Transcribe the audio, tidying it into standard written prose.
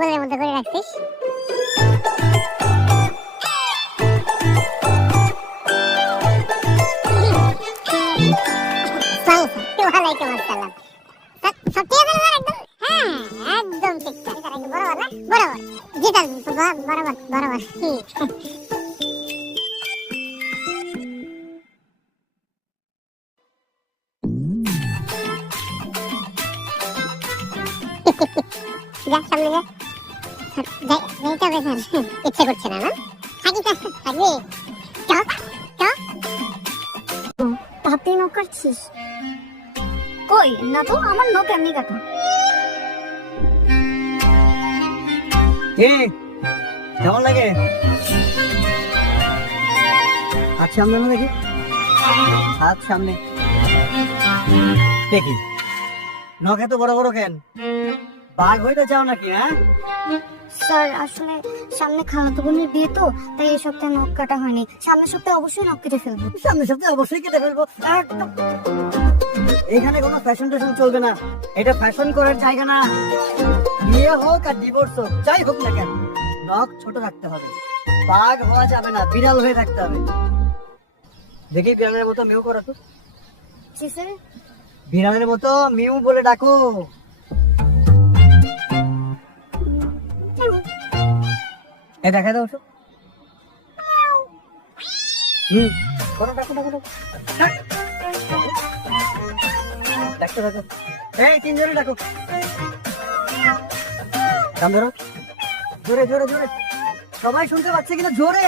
সিম্বলের মতো করে রাখছিস। ওয়ালাইকুম আসসালাম। সত্যি আছে না একদম? হ্যাঁ একদম ঠিকঠাক। বরাবর না? বরাবর যেটা বরাবর বরাবর। যা সামনে যা। যাইতে হবে স্যার, ইচ্ছে করছে না না? থাকি থাকবি চ চ। হাতে নখ কাটছিস? কই না তো, আমার নখ এমনি কাটা। কেমন লাগে? হাত সামনে না দেখি, হাত সামনে দেখি। নখ এত বড় বড় কেন? বাঘ হইতে চাও নাকি? হ্যাঁ স্যার আসলে সামনে খালাতো বোনের বিয়ে তো, তাই এই সপ্তাহে নখ কাটা হয়নি। সামনের সপ্তাহে অবশ্যই নখ কেটে ফেলবো। সামনের সপ্তাহে অবশ্যই কেটে ফেলবো। একদম। এখানে কোনো ফ্যাশন ট্যাশন চলবে না, এটা ফ্যাশন করার জায়গা না। বিয়ে হোক আর ডিভোর্স হোক, যাই হোক না কেন, নখ ছোট রাখতে হবে। বাঘ হওয়া যাবে না, বিড়াল হয়ে থাকতে হবে। দেখি বিড়ালের মতো মিউ করো তো। জি স্যার। বিড়ালের মতো মিউ বলে ডাকো। দেখা দাও তো। করো, ডাকো ডাকো ডাকো। ডাকতে থাকো। এই তিনজনে ডাকো। কান ধরো, জোরে জোরে জোরে। সবাই শুনতে পাচ্ছে কিনা জোরে।